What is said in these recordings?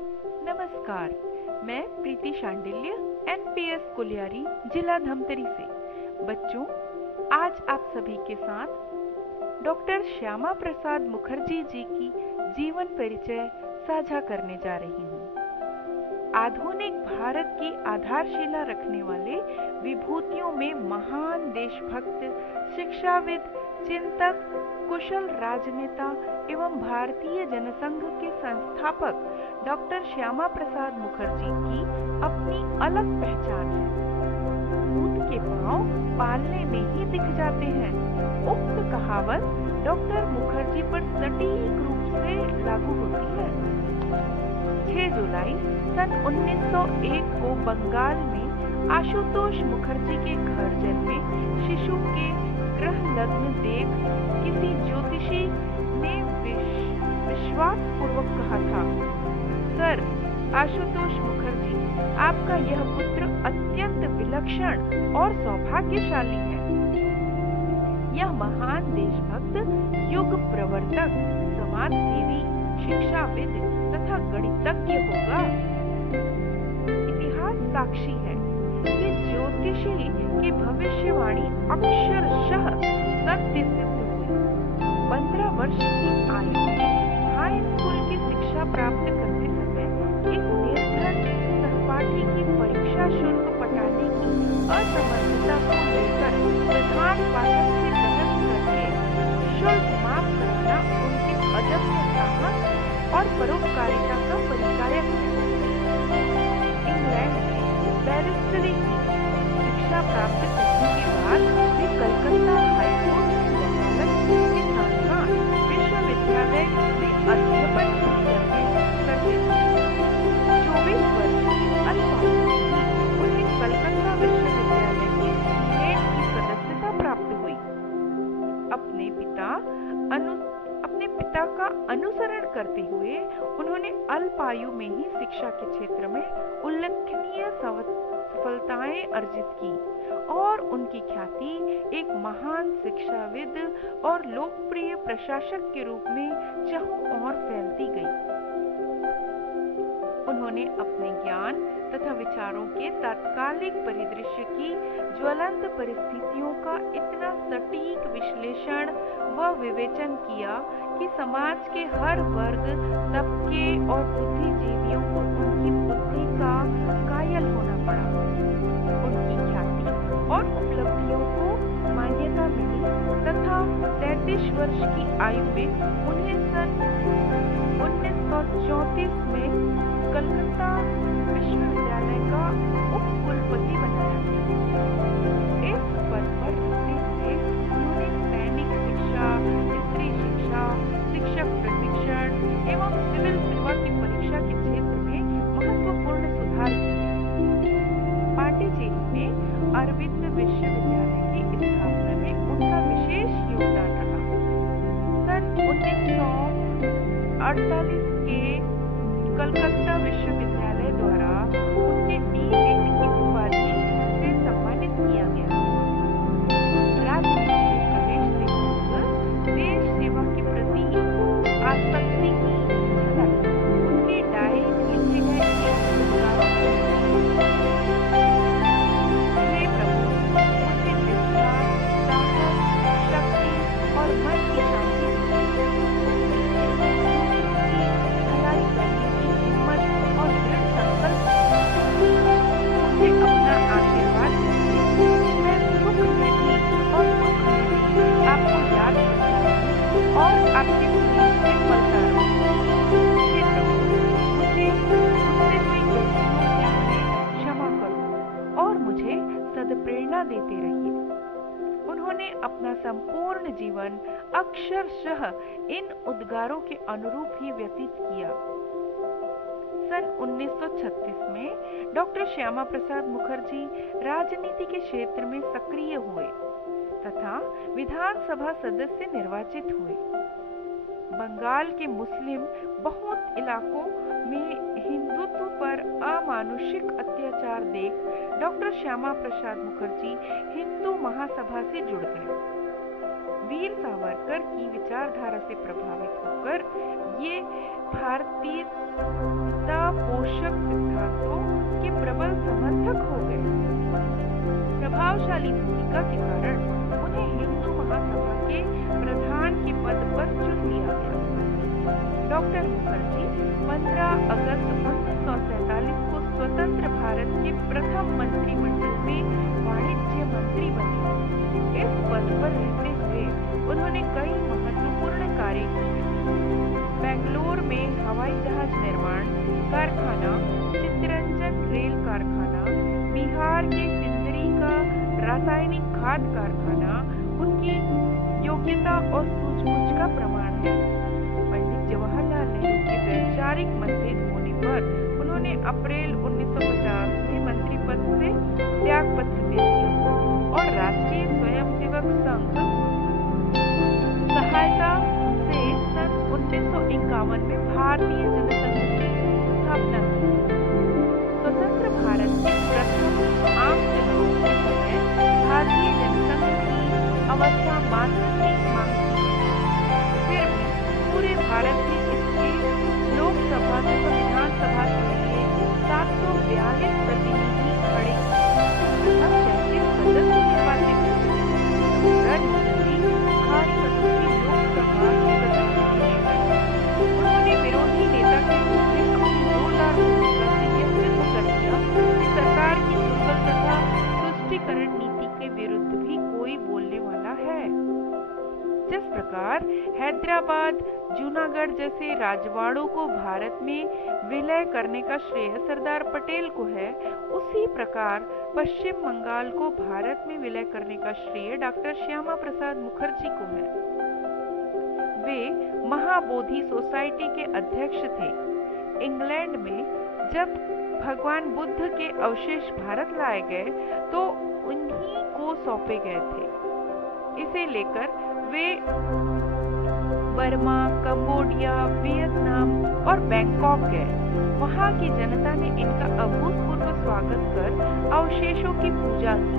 नमस्कार, मैं प्रीति शांडिल्य एनपीएस कुलियारी जिला धमतरी से। बच्चों, आज आप सभी के साथ डॉक्टर श्यामा प्रसाद मुखर्जी जी की जीवन परिचय साझा करने जा रही हूँ। आधुनिक भारत की आधारशिला रखने वाले विभूतियों में महान देशभक्त, शिक्षाविद, चिंतक, कुशल राजनेता एवं भारतीय जनसंघ के संस्थापक डॉक्टर श्यामा प्रसाद मुखर्जी की अपनी अलग पहचान है। ऊंट के पांव पालने में ही दिख जाते हैं। उक्त कहावत डॉक्टर मुखर्जी पर सटीक रूप से लागू होती है। 6 जुलाई सन 1901 को बंगाल में आशुतोष मुखर्जी के घर जन्मे शिशु के ग्रह लग्न देख किसी ज्योतिषी ने विश्वास पूर्वक कहा था, सर आशुतोष मुखर्जी, आपका यह पुत्र अत्यंत विलक्षण और सौभाग्यशाली है। यह महान देशभक्त, युग प्रवर्तक, समाज सेवी, शिक्षाविद तथा गणितज्ञ होगा। इतिहास साक्षी है कि ज्योतिषी की भविष्यवाणी अक्षरशः सत्य सिद्ध हुई। 15 वर्ष की आयु में हाई स्कूल की शिक्षा प्राप्त करते समय एक निर्धन सहपाठी की परीक्षा शुल्क पटाने की असमर्थता को लेकर प्रधान पाठक से बहस करके शुल्क माफ कराना उनके अदम्य साहस और परोपकारिता का परिचायक है। इंग्लैंड में बैरिस्टरी की शिक्षा प्राप्त करने के बाद वे कलकत्ता हाईकोर्ट में वकालत के साथ-साथ विश्वविद्यालय में अध्यापन करते थे। 24 वर्ष की अल्पायु में उन्हें कलकत्ता विश्वविद्यालय के सीनेट की सदस्यता प्राप्त हुई। अपने पिता का अनुसरण करते हुए उन्होंने अल्पायु में ही शिक्षा के क्षेत्र में उल्लेखनीय सफलताएं अर्जित की और उनकी ख्याति एक महान शिक्षाविद और लोकप्रिय प्रशासक के रूप में चारों ओर फैलती गई। उन्होंने अपने ज्ञान तथा विचारों के तात्कालिक परिदृश्य की ज्वलंत परिस्थितियों का इतना सटीक विश्लेषण व विवेचन किया कि समाज के हर वर्ग, तबके और बुद्धिजीवियों को उनकी बुद्धि का कायल होना पड़ा। उनकी ख्याति और उपलब्धियों को मान्यता मिली तथा 33 वर्ष की आयु में उन्हें सन 1934 में कलकत्ता विश्वविद्यालय का उप कुलपति बनाया गया। इस पद पर रहते हुए उन्होंने सैनिक शिक्षा, स्त्री शिक्षा, शिक्षक प्रशिक्षण एवं सिविल सेवा की परीक्षा के क्षेत्र में महत्वपूर्ण सुधार किए। पांडिचेरी में अरविंद विश्वविद्यालय की स्थापना में उनका विशेष योगदान रहा। सन 1948 के कलकत्ता विश्वविद्यालय द्वारा उनके डी.लिट की उपाधि से सम्मानित किया गया। राजनीति में प्रवेश से पूर्व देश सेवा के प्रति आसक्ति की झलक उनके डायरी में लिखे गए एक उद्गारों से हे प्रभु, मुझे निष्ठा, साहस, शक्ति और मन की शांति भलाई करने की हिम्मत और दृढ़ संकल्प मुझे अपना आशीर्वाद दीजिए। मैं सुख में भी और दुख में भी आपको याद करता हूँ और आपके उपदेश से पलता रहूँ। हे प्रभु, मुझे मुझसे हुई गलतियों के लिए क्षमा करो और मुझे सद्प्रेरणा देते रहिए। उन्होंने अपना संपूर्ण जीवन अक्षरशः इन उद्गारों के अनुरूप ही व्यतीत किया। सन 1936 में डॉक्टर श्यामा प्रसाद मुखर्जी राजनीति के क्षेत्र में सक्रिय हुए तथा विधानसभा सदस्य निर्वाचित हुए। बंगाल के मुस्लिम बहुत इलाकों में हिंदुत्व पर अमानुषिक अत्याचार देख डॉक्टर श्यामा प्रसाद मुखर्जी हिंदू महासभा से जुड़ गए। वीर सावरकर की विचारधारा से प्रभावित होकर ये भारतीयता प्रभावशाली भूमिका के कारण उन्हें हिंदू महासभा के प्रधान के पद पर चुन लिया गया। डॉक्टर मुखर्जी 15 अगस्त 1947 को स्वतंत्र भारत के प्रथम मंत्रिमंडल में वाणिज्य मंत्री बने। इस पद पर रहते हुए उन्होंने कई महत्वपूर्ण कार्य किए। बेंगलोर में हवाई जहाज निर्माण कारखाना, चित्तरंजन रेल कारखाना, बिहार के सिंदरी का रासायनिक खाद कारखाना उनकी योग्यता और सूझबूझ का प्रमाण है। पंडित जवाहरलाल नेहरू के वैचारिक मतभेद होने पर उन्होंने अप्रैल 1950 में मंत्री पद से त्याग पत्र दे दिया और राष्ट्रीय स्वयंसेवक संघ सहायता से सन 1951 में भारतीय जनसंघ की स्थापना की। स्वतंत्र भारत के प्रथम आम चुनाव के समय भारतीय जनसंघ की अवस्था मात्र एक मांग थी। फिर भी पूरे भारत में इसके लोकसभा तथा विधानसभा के लिए 742 प्रतिनिधि खड़े तथा 37 सदस्य निर्वाचित हुए। रणनीति भारी मतों से लोकसभा के सदस्य चुने गए। उन्होंने विरोधी नेता के रूप में अपनी जोरदार भूमिका से यह सिद्ध कर दिया कि सरकार की दुर्बल तथा तुष्टीकरण नीति के विरुद्ध भी कोई बोलने वाला है। जिस प्रकार हैदराबाद, जूनागढ़ जैसे राजवाड़ों को भारत में विलय करने का श्रेय सरदार पटेल को है, उसी प्रकार पश्चिम बंगाल को भारत में विलय करने का श्रेय डॉक्टर श्यामा प्रसाद मुखर्जी को है। वे महाबोधि सोसाइटी के अध्यक्ष थे। इंग्लैंड में जब भगवान बुद्ध के अवशेष भारत लाए गए तो उन्हीं को सौंपे गए थे। इसे लेकर वे बर्मा, कंबोडिया, वियतनाम और बैंकॉक गए। वहां की जनता ने इनका अभूतपूर्व स्वागत कर अवशेषों की पूजा की।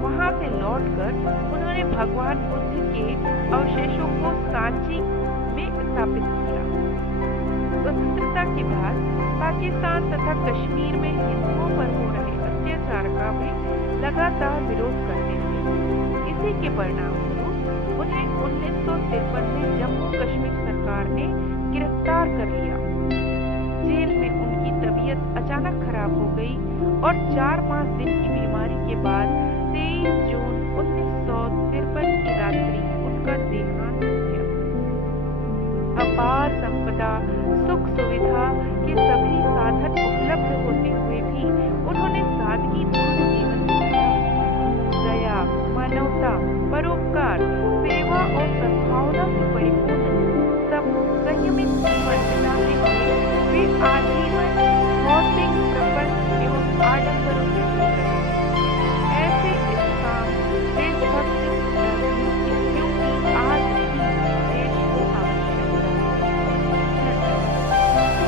वहां से लौटकर उन्होंने भगवान बुद्ध के अवशेषों को सांची में स्थापित किया। स्वतंत्रता के बाद पाकिस्तान तथा कश्मीर में हिंदुओं पर हो रहे अत्याचार का वे लगातार विरोध करते थे। इसी के परिणाम स्वरूप उन्हें 1953 में जम्मू कश्मीर सरकार ने गिरफ्तार कर लिया। जेल में उनकी तबीयत अचानक खराब हो गई और 4-5 दिन की बीमारी के बाद 23 जून 1953 की रात्रि उनका देहांत हो गया। अपार संपदा, सुख